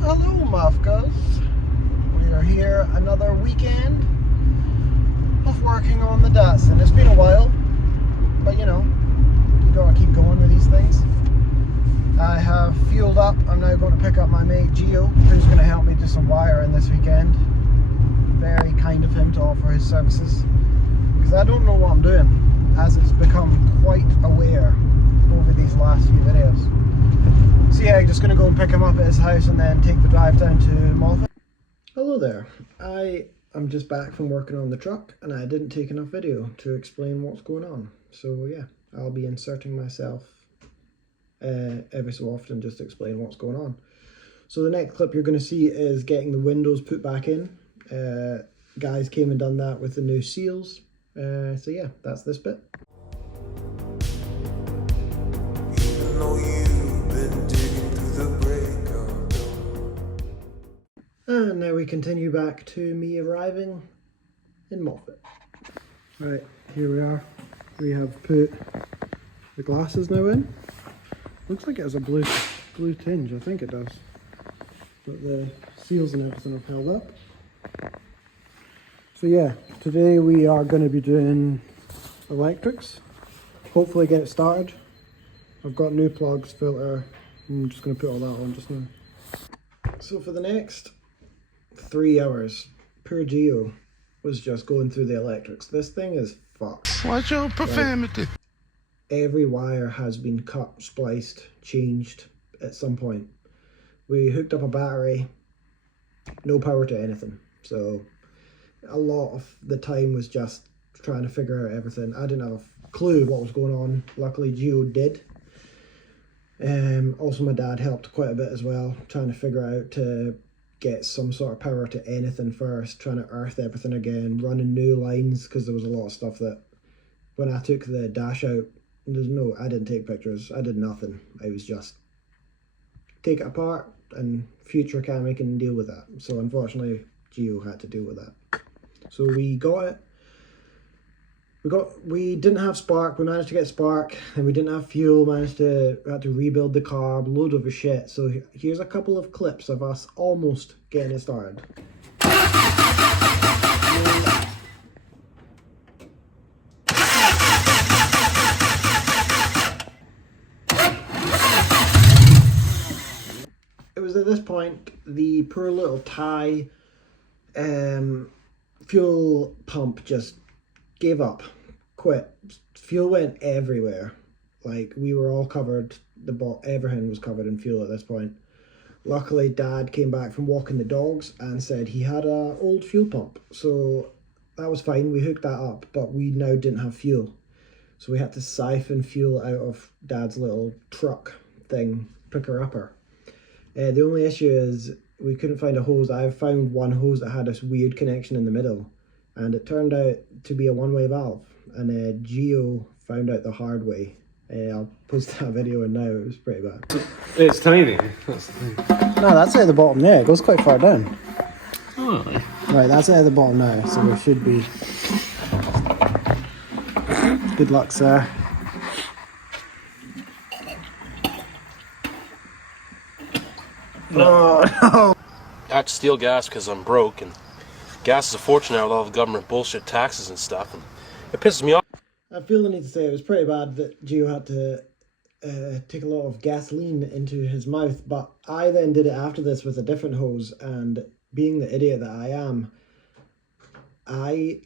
Hello, Mafkas. We are here another weekend of working on the Datsun. It's been a while, but you know, you gotta keep going with these things. I have fueled up. I'm now going to pick up my mate Gio, who's going to help me do some wiring this weekend. Very kind of him to offer his services, because I don't know what I'm doing, as it's become quite aware over these last few videos. So yeah, I'm just going to go and pick him up at his house and then take the drive down to Malvern. Hello there. I'm just back from working on the truck and I didn't take enough video to explain what's going on. So yeah, I'll be inserting myself every so often just to explain what's going on. So the next clip you're going to see is getting the windows put back in. Guys came and done that with the new seals. So yeah, that's this bit. And now we continue back to me arriving in Moffat. Right, here we are. We have put the glasses now in. Looks like it has a blue tinge, I think it does. But the seals and everything have held up. So yeah, today we are going to be doing electrics. Hopefully get it started. I've got new plugs, filter. I'm just going to put all that on just now. So for the next 3 hours, poor Gio was just going through the electrics. This thing is fucked. Watch your profanity. Like, every wire has been cut, spliced, changed at some point. We hooked up a battery, no power to anything. So a lot of the time was just trying to figure out everything. I didn't have a clue what was going on. Luckily Gio did. Also my dad helped quite a bit as well, trying to figure out to get some sort of power to anything first, trying to earth everything again, running new lines, because there was a lot of stuff that when I took the dash out, I didn't take pictures, I did nothing. I was just take it apart and future camera can deal with that. So unfortunately Gio had to deal with that. So we got it. We didn't have spark, we managed to get spark, and we didn't have fuel, we had to rebuild the carb, load of shit. So here's a couple of clips of us almost getting it started. It was at this point the poor little Thai fuel pump just gave up, quit. Fuel went everywhere. Like, we were all covered, everything was covered in fuel at this point. Luckily Dad came back from walking the dogs and said he had a old fuel pump, so that was fine. We hooked that up, but we now didn't have fuel, so we had to siphon fuel out of Dad's little truck thing, picker-upper. The only issue is we couldn't find a hose. I found one hose that had this weird connection in the middle, and it turned out to be a one-way valve, and Gio found out the hard way. I'll post that video in now. It was pretty bad. It's tiny. That's the thing. No, that's at the bottom there. It goes quite far down. Oh. Right, that's at the bottom now, so there should be. Good luck, sir. No. Oh, no. I have to steal gas because I'm broke, and gas is a fortune now with all the government bullshit taxes and stuff, and it pisses me off. I feel the need to say it was pretty bad that Gio had to take a lot of gasoline into his mouth, but I then did it after this with a different hose, and being the idiot that I am, I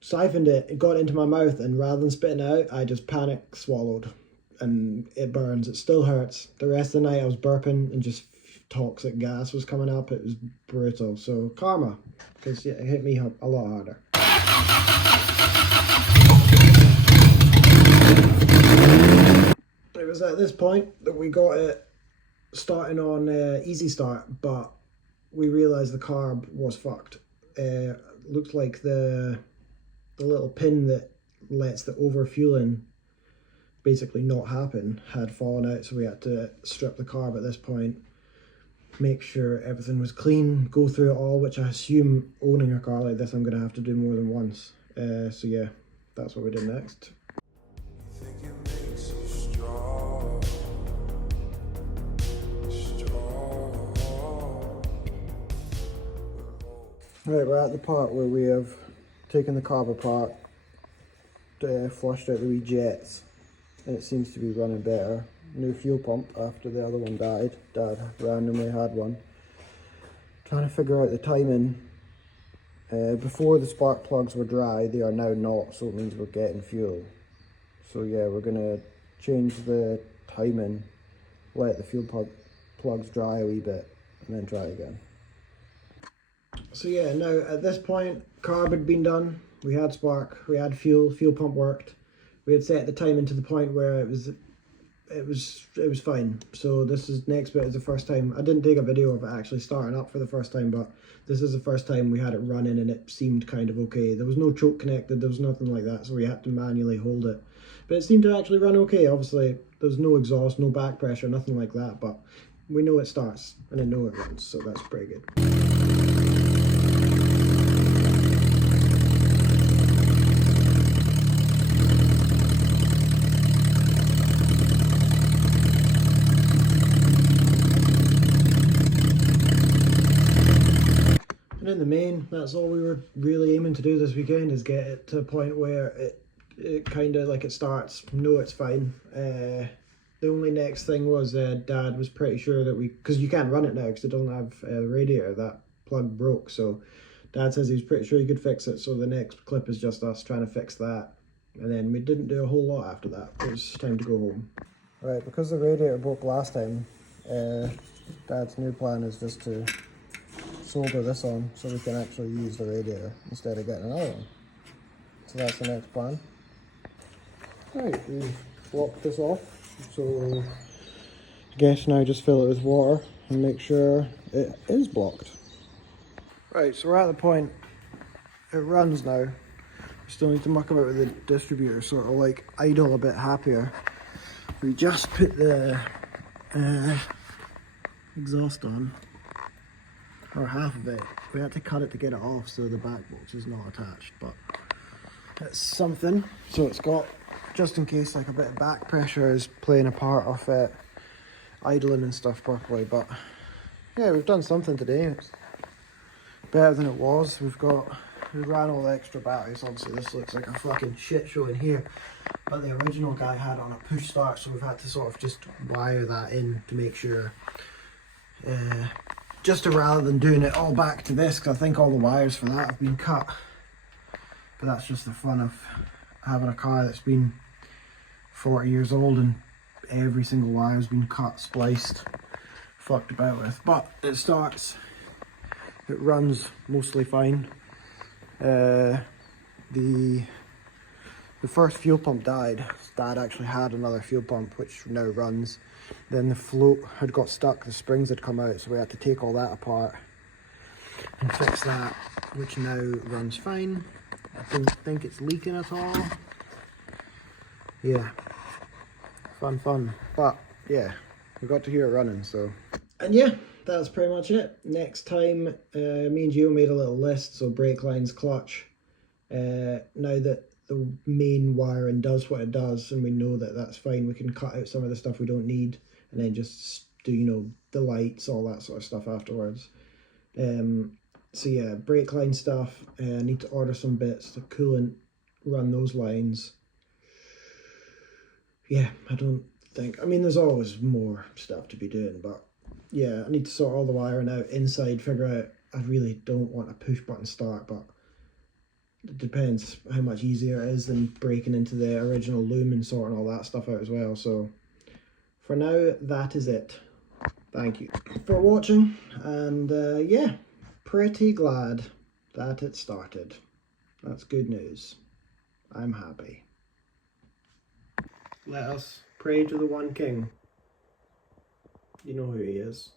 siphoned it got into my mouth, and rather than spitting it out, I just panic swallowed, and it burns. It still hurts. The rest of the night I was burping and just toxic gas was coming up. It was brutal. So karma, because it hit me a lot harder. It was at this point that we got it starting on easy start, but we realized the carb was fucked. Looked like the little pin that lets the overfueling basically not happen had fallen out, so we had to strip the carb at this point, make sure everything was clean, go through it all, which I assume owning a car like this I'm going to have to do more than once. So yeah, that's what we did next. Right, we're at the part where we have taken the carb apart, flushed out the wee jets, and it seems to be running better. New fuel pump after the other one died. Dad randomly had one. Trying to figure out the timing. Before the spark plugs were dry, they are now not, so it means we're getting fuel. So yeah, we're gonna change the timing, let the fuel plugs dry a wee bit, and then try again. So yeah, now at this point, carb had been done, we had spark, we had fuel pump worked. We had set the timing to the point where it was fine. So this is next bit is the first time. I didn't take a video of it actually starting up for the first time, but this is the first time we had it running and it seemed kind of okay. There was no choke connected, there was nothing like that, so we had to manually hold it. But it seemed to actually run okay. Obviously, there's no exhaust, no back pressure, nothing like that, but we know it starts and I know it runs, so that's pretty good. And in the main, that's all we were really aiming to do this weekend, is get it to a point where it kind of like it starts. No, it's fine. The only next thing was Dad was pretty sure that because you can't run it now because it doesn't have a radiator, that plug broke. So Dad says he was pretty sure he could fix it. So the next clip is just us trying to fix that. And then we didn't do a whole lot after that. It was time to go home. Right, because the radiator broke last time, Dad's new plan is just to solder this on so we can actually use the radiator instead of getting another one. So that's the next plan. Right, we've blocked this off, so I guess now just fill it with water and make sure it is blocked. Right, so we're at the point it runs now. We still need to muck about with the distributor, sort of like idle a bit happier. We just put the exhaust on, or half of it. We had to cut it to get it off so the back box is not attached, but it's something. So it's got, just in case like a bit of back pressure is playing a part of it idling and stuff properly. But yeah, we've done something today. It's better than it was. We ran all the extra batteries. Obviously this looks like a fucking shit show in here, but the original guy had on a push start, so we've had to sort of just wire that in to make sure, just to rather than doing it all back to this, because I think all the wires for that have been cut. But that's just the fun of having a car that's been 40 years old and every single wire has been cut, spliced, fucked about with. But it starts, it runs mostly fine. The first fuel pump died. Dad actually had another fuel pump which now runs. Then the float had got stuck, the springs had come out, so we had to take all that apart and fix that, which now runs fine. I don't think it's leaking at all. Yeah, fun. But yeah, we got to hear it running, so. And yeah, that's pretty much it. Next time, me and Gio made a little list, so brake lines, clutch. Now that the main wiring does what it does and we know that that's fine, we can cut out some of the stuff we don't need and then just do, you know, the lights, all that sort of stuff afterwards. So yeah, brake line stuff. I need to order some bits, the coolant, run those lines. Yeah, I don't think, I mean there's always more stuff to be doing, but yeah, I need to sort all the wiring out inside, figure out, I really don't want a push button start, but it depends how much easier it is than breaking into the original loom and sorting all that stuff out as well. So for now, that is it. Thank you for watching, and yeah, pretty glad that it started. That's good news. I'm happy. Let us pray to the one king. You know who he is.